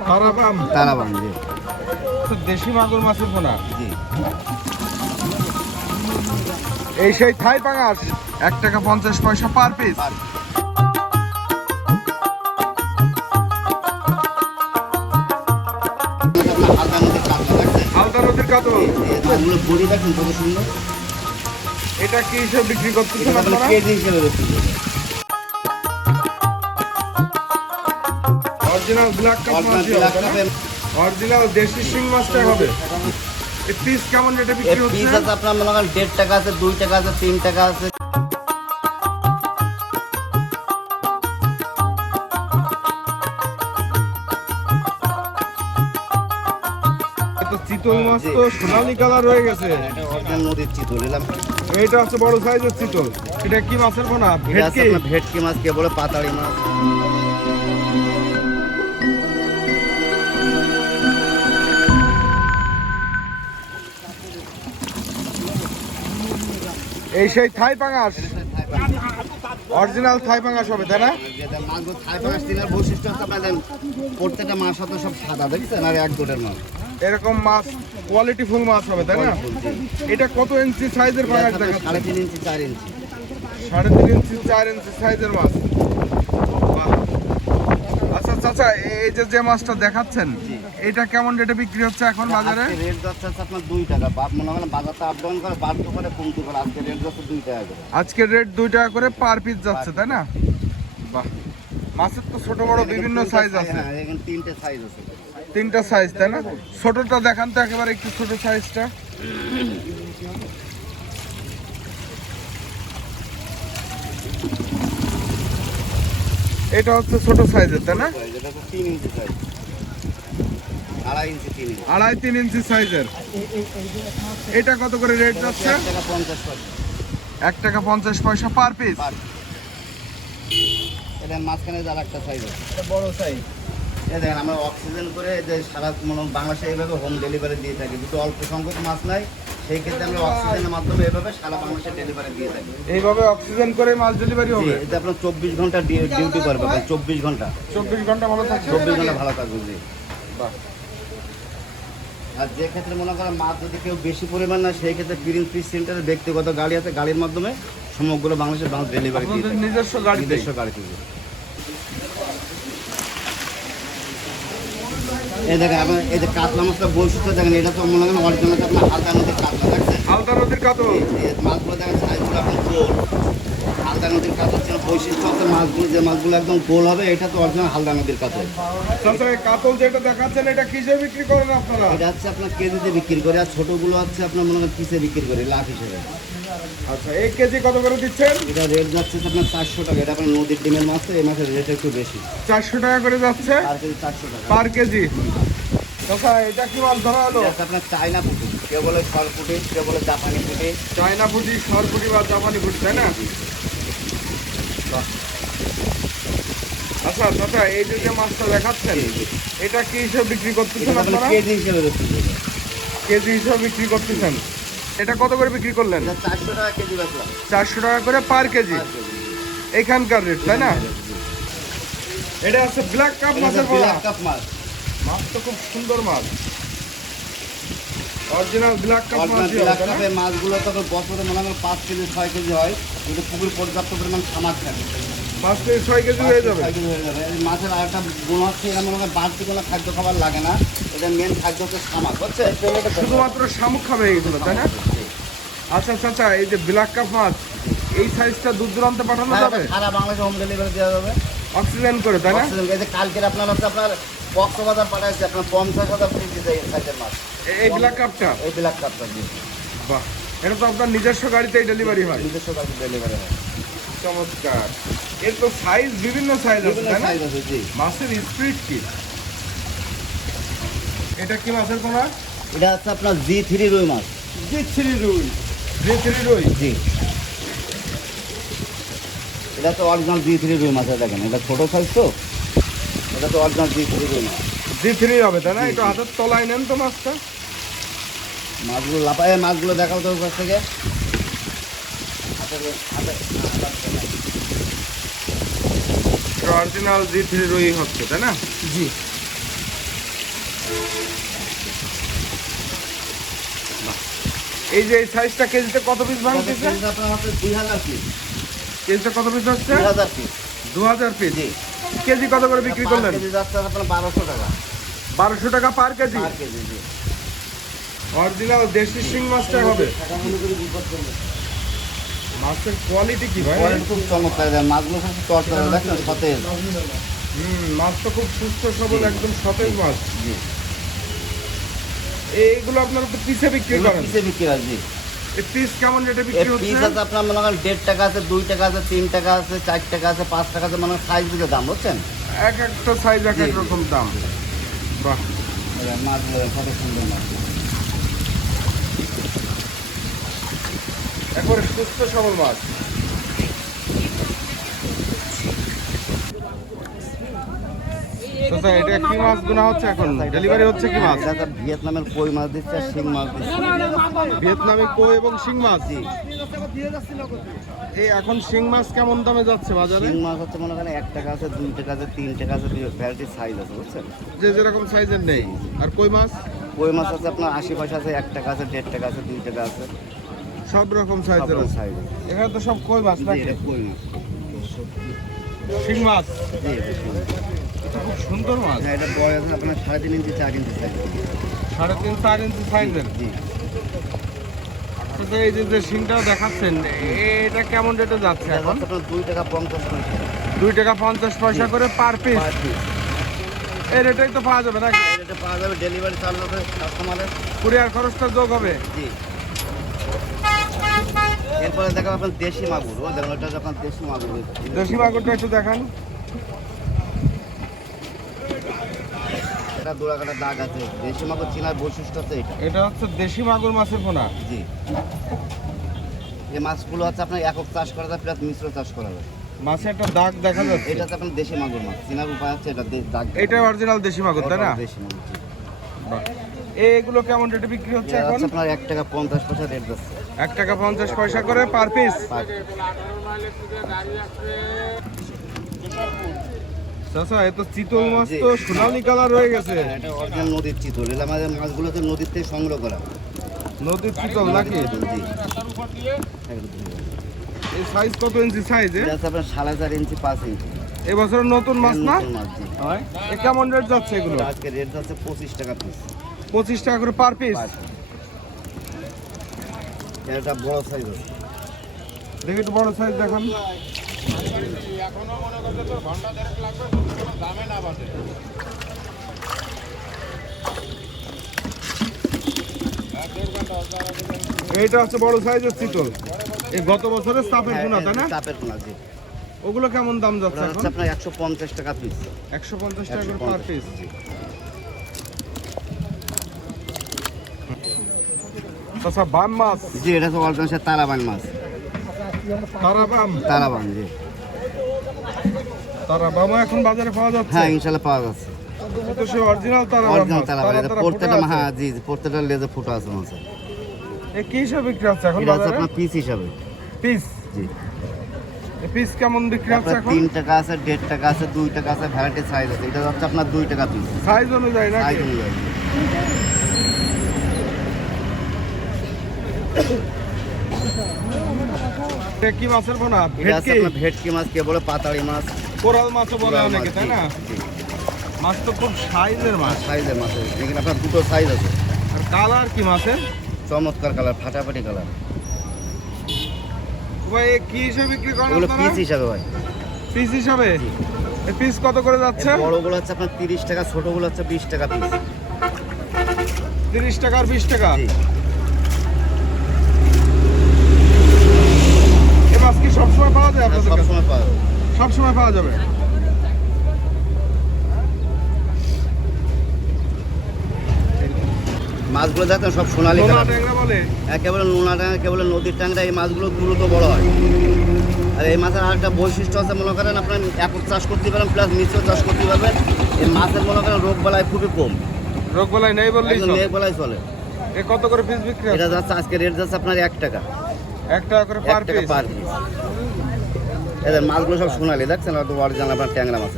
তারাবাম। তারাবান জি। দেশি মাগুর মাছের পোনা জি। এই সেই থাই পাঙাশ এক টাকা পঞ্চাশ পয়সা পার পিস। আলতা নদীর কাতল এটা কি হিসেবে বিক্রি করতেছেন আপনারা? কেজি হিসেবে অরিজিনাল ব্ল্যাক কাপ মাছ অরিজিনাল দেশি শিং মাছটাই হবে। পিস কেমন রেটে বিক্রি পিস আছে আপনার মনে করেন দেড় টাকা আছে দুই টাকা আছে তিন টাকা আছে। চিতল মাছ তো সোনালি কালার হয়ে গেছে। এটা নদীর চিতল এলাম। এইটা হচ্ছে বড় সাইজের চিতল। এটা কি মাছের পোনা ভেটকি? ভেটকি মাছ কে বলে পাতাড়ি মাছ। এই সেই থাই পাঙাশ। অরিজিনাল থাই পাঙাশ হবে তাই না? থাই বৈশিষ্ট্য হচ্ছে আপনাদের প্রত্যেকটা মাছ হয়তো সব সাদা দেখছেন? আর এক দুটের মাছ। এরকম মাছ কোয়ালিটি ফুল মাছ হবে তাই না? এটা কত ইঞ্চি সাইজের পাঙাশ আপনার সাড়ে তিন ইঞ্চি চার ইঞ্চি সাড়ে তিন ইঞ্চি চার ইঞ্চি সাইজের মাছ। আচ্ছা চাচা এই যে যে মাছটা দেখাচ্ছেন এটা কেমন রেটে বিক্রি হচ্ছে এখন বাজারে? রেট যাচ্ছে আপনার দুই টাকা মনে করেন বাজারটা আপ ডাউন করে বাড়তে করে কমতে পারে আজকে রেট যাচ্ছে দুই টাকা করে। আজকের রেট দুই টাকা করে পার পিস যাচ্ছে তাই না? বাহ। মাছের তো ছোট বড় বিভিন্ন সাইজ আছে। হ্যাঁ এখানে তিনটে সাইজ আছে। তিনটা সাইজ তাই না? ছোটটা দেখান তো একেবারে একটু ছোট সাইজটা এটা হচ্ছে ছোট সাইজের তাই না? এটা তিন ইঞ্চি সাইজ আড়াই ইঞ্চি তিন ইঞ্চি। আড়াই তিন ইঞ্চি সাইজের। এটা কত করে রেট যাচ্ছে? এক টাকা পঞ্চাশ পয়সা। এক টাকা পঞ্চাশ পয়সা পার পিস? এটা মাঝখানে যার একটা সাইজ বড় সাইজ এই দেখেন আমরা অক্সিজেন করে যে সারা মনে হয় বাংলাদেশে এইভাবে হোম ডেলিভারি দিয়ে থাকি। দুটো অল্প সংখ্যক মাছ নাই। সেই ক্ষেত্রে আমরা অক্সিজেনের মাধ্যমে এভাবে সারা বাংলাদেশে ডেলিভারি দিয়ে থাকি। এইভাবে অক্সিজেন করে মাছ ডেলিভারি হবে? এতে আপনার চব্বিশ ঘণ্টা ডিউটি করবে চব্বিশ ঘণ্টা। চব্বিশ ঘণ্টা ভালো থাকবে? চব্বিশ ঘণ্টা ভালো থাকবে জি। বাহ। আর যে ক্ষেত্রে মনে করেন মাছ যদি কেউ বেশি পরিমাণ না সেই ক্ষেত্রে গ্রিন ফিশ সেন্টারে ব্যক্তিগত গাড়ি আছে গাড়ির মাধ্যমে সমগ্র বাংলাদেশের বাংলাদেশ ডেলিভারি নিজস্ব গাড়ি নিজস্ব গাড়ি থেকে এই দেখেন আপনার এই যে কাতলা মাছটা বৈশিষ্ট্য দেখেন এটা তো মনে করেন অরিজিনাল আপনার নদীর কাতলা দেখছেন? আলতা নদীর কাতল? মাছগুলো দেখেন সাইজগুলো আপনার গোল। হালদা নদীর কাতল বৈশিষ্ট্য হচ্ছে মাছগুলো যে মাছগুলো একদম গোল হবে এটা তো অরিজিনাল হালদা নদীর কাতল। চাচা কাতল যেটা দেখাচ্ছেন এটা কিসে বিক্রি করেন আপনারা? এটা হচ্ছে আপনার কেজিতে বিক্রি করে আর ছোটোগুলো হচ্ছে আপনার মনে করেন পিসে বিক্রি করে লাখ হিসেবে। আচ্ছা এক কেজি কত করে দিচ্ছেন? এটা রেট যাচ্ছে আপনার চারশো টাকা। এটা আপনার নদীর ডিমের মাছ এই মাছের রেট একটু বেশি। চারশো টাকা করে যাচ্ছে? আর কেজি চারশো টাকা। Per KG? চাচা এটা কি মাছ ধরা হলো? আপনার চায়না পুকুর কেউ বলে সরপুটি কেউ বলে জাপানি পুটি। চায়না ফুটি সরপুটি বা জাপানি তাই না? আচ্ছা চাচা এই যে যে মাছটা দেখাচ্ছেন এটা কি হিসেবে বিক্রি করতেছেন আপনারা কেজি হিসেবে কেজি হিসেবে বিক্রি করতেছেন? এটা কত করে বিক্রি করলেন? চারশো টাকা কেজি চারশো টাকা করে পার কেজি। এখানকার রেট তাই না? এটা আছে ব্ল্যাক কাপ মাছের মাছ। মাছ তো খুব সুন্দর মাছ। অরিজিনাল ব্ল্যাক কাপ মাছ মাছগুলো তো বছরে মনে হয় পাঁচ কেজি ছয় কেজি হয়। কিন্তু পুকুর পর্যাপ্ত পরিমাণ খামার থাকে। পাঁচ থেকে ছয় কেজি হয়ে যাবে। ছয় কেজি হয়ে যাবে। মাছের গুণ হচ্ছে মনে হয় বাড়তি কোনো খাদ্য খাবার লাগে না। এটা মেন খাদ্য হচ্ছে শুধুমাত্র শামুক খাবে এইগুলো তাই না? আচ্ছা আচ্ছা আচ্ছা এই যে ব্ল্যাক কাপ মাছ এই সাইজটা দূর দূরান্তে পাঠানো হ্যাঁ, যাবে? এটা সারা বাংলাদেশে হোম ডেলিভারি দেওয়া যাবে। অক্সিজেন করে তাই না? অক্সিজেন কালকের আপনার হচ্ছে আপনার কক্সবাজার আপনার পঞ্চাশ হাজার পিস দিতে সাইজের মাছ। এই ব্ল্যাক কাপটা এই ব্ল্যাক কাপটা বাহ এটা তো আপনার নিজস্ব গাড়িতেই ডেলিভারি হয়। নিজস্ব কালকে ডেলিভারি হয়। চমৎকার। এর তো সাইজ বিভিন্ন সাইজ আছে তাই না? মাছের স্পিড কি এটা কি মাছের পোনা এটা হচ্ছে আপনার জি থ্রি রুই মাছ। জি থ্রি রুই। জি থ্রি রুই? জি। এটা তো অরিজিনাল জি থ্রি রুই মাছ দেখেন এটা ছোটো সাইজ তো। এটা তো অরিজিনাল জি থ্রি রুই মাছ। জি থ্রি হবে তাই না? একটু হাতের তলায় নেন তো মাছটা। মাছগুলো লাপায় মাছগুলো দেখাও তো কাছ থেকে। হাতে- হাতে- অরিজিনাল জি থ্রি রুই হচ্ছে তাই না? জি। এই যে এই সাইজটা কেজিতে কত পিস ভাঙতেছে কেজিতে কত পিস হচ্ছে দুই হাজার পিস দু হাজার পিস কেজি কত করে বিক্রি করলেন? আপনার বারোশো টাকা। বারোশো টাকা পার কেজি? কেজি জি। অরিজিনাল দেশি শিং মাছটা হবে। মাছের কোয়ালিটি কি ভাই? খুব চমৎকার মাছগুলো খুব চর্চা দেখেন সতেজ? হুম মাছ তো খুব সুস্থ সবল একদম সতেজ মাছ। এইগুলো আপনারা তো পিসে বিক্রি করেন? পিসে বিক্রি হয় জি। পিস কেমন রেটে বিক্রি পিস আছে আপনার মনে করেন দেড় টাকা আছে দুই টাকা আছে তিন টাকা আছে চার টাকা আছে পাঁচ টাকা আছে মানে সাইজ বুঝে দাম বুঝছেন? এক একটা সাইজ এক এক। রকম দাম। বাহ। মাছ কত সুন্দর মাছ। একবারে সুস্থ সবল মাছ। এটা কি মাছ গুনা হচ্ছে এখন? ডেলিভারি হচ্ছে কি মাছ? ভিয়েতনামের কই মাছ দিচ্ছে আর শিং মাছ দিচ্ছে? ভিয়েতনামি কই এবং শিং মাছ? এই এখন শিং মাছ কেমন দামে যাচ্ছে বাজারে? শিং মাছ হচ্ছে মনে করেন এক টাকা আছে দুই টাকা আছে তিন টাকা আছে ভ্যারাইটির সাইজ আছে বুঝছেন? যে যেরকম সাইজের নেই। আর কই মাছ? কই মাছ আছে আপনার আশি পয়সা আছে এক টাকা আছে দেড় টাকা আছে দুই টাকা আছে। সব রকম সাইজের আছে। এখানে তো সব কই মাছ নাকি? কই মাছ? শিং মাছ। খুব সুন্দর মাছ। হ্যাঁ এটা বড় আছে আপনার সাড়ে তিন ইঞ্চি চার ইঞ্চি সাইজ। সাড়ে তিন চার ইঞ্চি সাইজের? জি। তো এই যে যে শিংটা দেখাচ্ছেন এটা কেমন রেটে যাচ্ছে এখন? দুই টাকা পঞ্চাশ পয়সা। দুই টাকা পঞ্চাশ পয়সা করে পার পিস? এই রেটেই তো পাওয়া যাবে নাকি? এটা পাওয়া যাবে। ডেলিভারি চার্জ হবে কাস্টমারের কুরিয়ার খরচটা যোগ হবে? জি। এরপরে দেখেন আপনার দেশি মাগুর। ওই দেখেন ওটা যখন দেশি মাগুর দেশি মাগুরটা একটু দেখান। এটা দোড়া কাটা দাগ আছে। দেশি মাগুর চেনার বৈশিষ্ট্য আছে এটা। এটা হচ্ছে দেশি মাগুর মাছের পোনা। জি। এই মাছগুলো হচ্ছে আপনার একক চাষ করা যায় প্লাস মিশ্র চাষ করা যায়। মাছে একটা দাগ দেখা যাচ্ছে। এটা হচ্ছে আপনার দেশি মাগুর মাছ। চেনার উপায় এটা দাগ। এটা অরিজিনাল দেশি মাগুর তাই না? দেশি মাগুর। এগুলো কেমন রেটে বিক্রি হচ্ছে এখন? আপনার এক টাকা পঞ্চাশ পয়সা রেট যাচ্ছে এক টাকা পঞ্চাশ পয়সা করে পার পিস চাচা চিতল মাছ তো সোনালি কালার হয়ে গেছে। এটা নদীর চিতল। এটা আমাদের মাছগুলো নদীর থেকে সংগ্রহ করা। নদীর চিতল নাকি? এই সাইজ কত ইঞ্চি সাইজ আপনার সাড়ে চার ইঞ্চি পাঁচ ইঞ্চি এবছর নতুন মাছ না? কেমন রেট যাচ্ছে এগুলো? আজকে রেট হচ্ছে পঁচিশ টাকা পিস পঁচিশ টাকা করে পার পিস এটা বড় সাইজ দেখি একটু বড় সাইজ দেখান। এইটা হচ্ছে বড় সাইজের চিতল। এই গত বছরের স্টাফের গুণা তাই না? হ্যাঁ, চাপের কোনা জি। ওগুলো কেমন দাম যাচ্ছে এখন? আপনার একশো পঞ্চাশ টাকা পিস একশো পঞ্চাশ টাকা করে পার পিস আচ্ছা বাম মাছ? জি এটা হচ্ছে অল্টানসের তারাবান মাছ। তারা বাম তারাবান জি। তারা বামও এখন বাজারে পাওয়া যাচ্ছে? হ্যাঁ ইনশাল্লাহ পাওয়া যাচ্ছে। তো সে অরিজিনাল তারা অরিজিনাল। তারা এটা প্রত্যেকটা হ্যাঁ জি প্রত্যেকটা লেজে ফুটো আছে মাছ এ কি হিসাবে বিক্রি হচ্ছে এখন বাজারে? আপনার পিস হিসাবে। পিস জি। পিস কেমন বিক্রি হচ্ছে এখন? তিন টাকা আছে দেড় টাকা আছে দুই টাকা আছে ভ্যারাইটি সাইজ আছে। এটা হচ্ছে আপনার দুই টাকা পিস সাইজ অনুযায়ী না সাইজ অনুযায়ী। কি মাছের পোনা ভেটকি? ভেটকি মাছ কে বলে পাতাড়ি মাছ। কোরাল মাছও বলে অনেকে মাছ, তাই না? মাছ তো খুব সাইজের মাছ। সাইজের মাছ এখানে আপনার দুটো সাইজ আছে। আর কালার কি মাছের চমৎকার কালার ফাটাফাটি কালার। ভাই কি হিসাবে বিক্রি করেন এগুলো পিস হিসাবে ভাই। পিস হিসাবে? পিস কত করে যাচ্ছে? বড়গুলো হচ্ছে আপনার তিরিশ টাকা ছোটগুলো হচ্ছে বিশ টাকা পিস তিরিশ টাকা আর বিশ টাকা জি এ মাছ কি সবসময় পাওয়া যায় আপনাদের কাছে সবসময় পাওয়া যাবে। সবসময় পাওয়া যাবে। মাছগুলো দেখেন সব সোনালি একেবারে নোনা ট্যাংরা কেবল নদীর ট্যাংরা এই মাছগুলো দ্রুত বড় হয়। আর এই মাছের আরেকটা বৈশিষ্ট্য আছে মনে করেন আপনার একক চাষ করতে পারেন প্লাস মিশ্র চাষ করতে পারবেন। এই মাছের মনে করেন রোগ বালাই খুবই কম। রোগ বলাই নেই বললেই একদম চলে। চলে। এ কত করে পিস বিক্রি এটা যাচ্ছে আজকে রেট যাচ্ছে আপনার এক টাকা। এক টাকা করে পার পিস এদের মাছগুলো সব সোনালি দেখছেন? অরিজিনাল আপনার ট্যাংরা মাছ